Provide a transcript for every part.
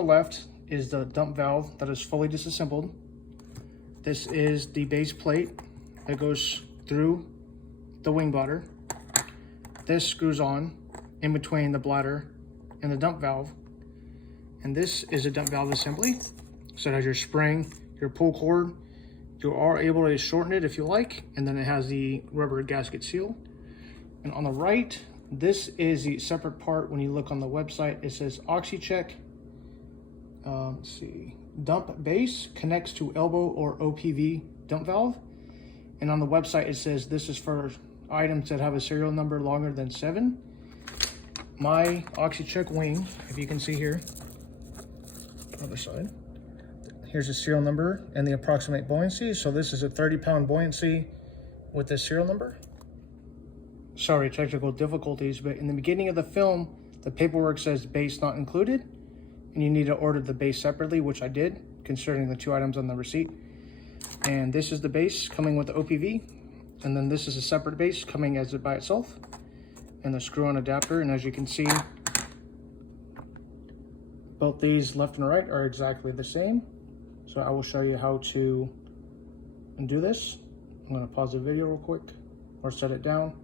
the left is the dump valve that is fully disassembled. This is the base plate that goes through the wing bladder. This screws on in between the bladder and the dump valve. And this is a dump valve assembly. So it has your spring, your pull cord. You are able to shorten it if you like, and then it has the rubber gasket seal. And on the right, this is the separate part. When you look on the website, it says Oxycheq. Let's see, dump base connects to elbow or OPV dump valve. And on the website, it says this is for items that have a serial number longer than 7. My Oxycheq wing, if you can see here, other side. Here's the serial number and the approximate buoyancy. So this is a 30-pound buoyancy with this serial number. Sorry, technical difficulties, but in the beginning of the film, the paperwork says base not included, and you need to order the base separately, which I did, considering the 2 items on the receipt. And this is the base coming with the OPV, and then this is a separate base coming as it by itself, and the screw-on adapter. And as you can see, both these left and right are exactly the same. So I will show you how to do this. I'm going to pause the video real quick or set it down.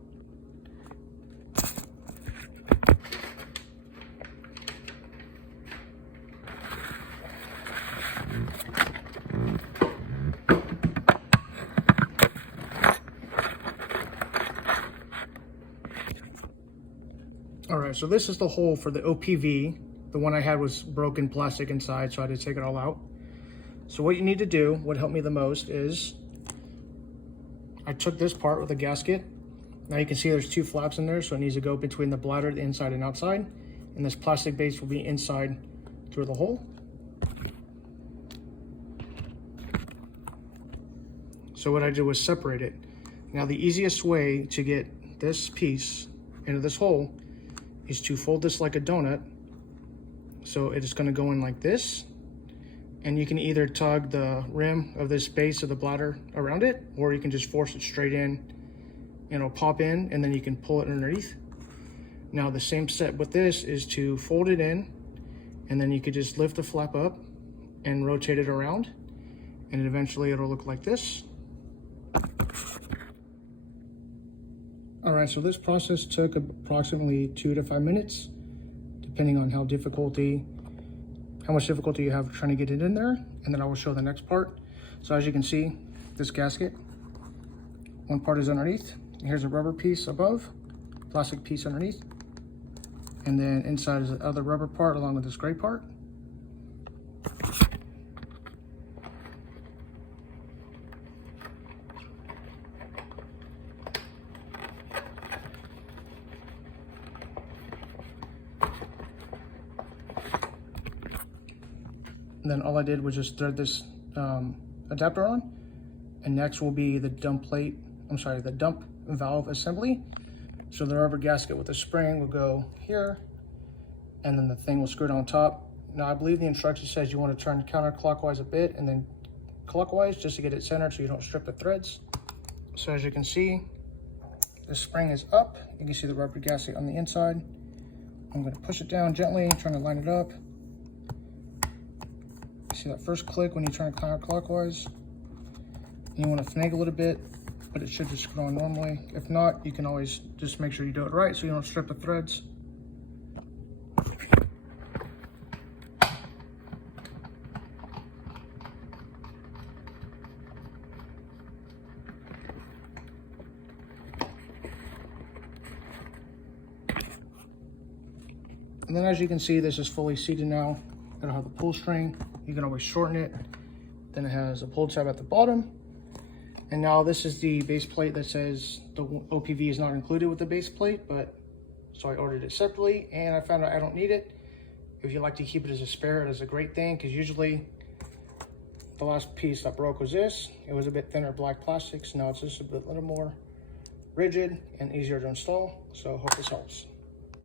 All right, so this is the hole for the OPV. The one I had was broken plastic inside, so I had to take it all out. So what you need to do, what helped me the most, is I took this part with a gasket. Now you can see there's 2 flaps in there, so it needs to go between the bladder, the inside and outside. And this plastic base will be inside through the hole. So what I did was separate it. Now the easiest way to get this piece into this hole is to fold this like a donut. So it is going to go in like this. And you can either tug the rim of this base of the bladder around it, or you can just force it straight in and it'll pop in, and then you can pull it underneath. Now the same step with this is to fold it in, and then you could just lift the flap up and rotate it around, and eventually it'll look like this. All right, so this process took approximately 2 to 5 minutes, depending on how much difficulty you have trying to get it in there. And then I will show the next part. So as you can see, this gasket, one part is underneath. Here's a rubber piece above, plastic piece underneath. And then inside is the other rubber part along with this gray part. And then all I did was just thread this adapter on, and next will be the dump valve assembly. So the rubber gasket with the spring will go here, and then the thing will screw it on top. Now I believe the instruction says you want to turn counterclockwise a bit and then clockwise just to get it centered so you don't strip the threads. So as you can see, the spring is up. You can see the rubber gasket on the inside. I'm going to push it down gently, trying to line it up. See that first click when you turn it counterclockwise? You want to finagle it a bit, but it should just screw on normally. If not, you can always just make sure you do it right so you don't strip the threads. And then as you can see, this is fully seated now. It'll have the pull string. You can always shorten it. Then it has a pull tab at the bottom. And now this is the base plate that says the OPV is not included with the base plate, so I ordered it separately and I found out I don't need it. If you like to keep it as a spare, it is a great thing, because usually the last piece that broke was this. It was a bit thinner black plastic, so now it's just a little more rigid and easier to install. So I hope this helps.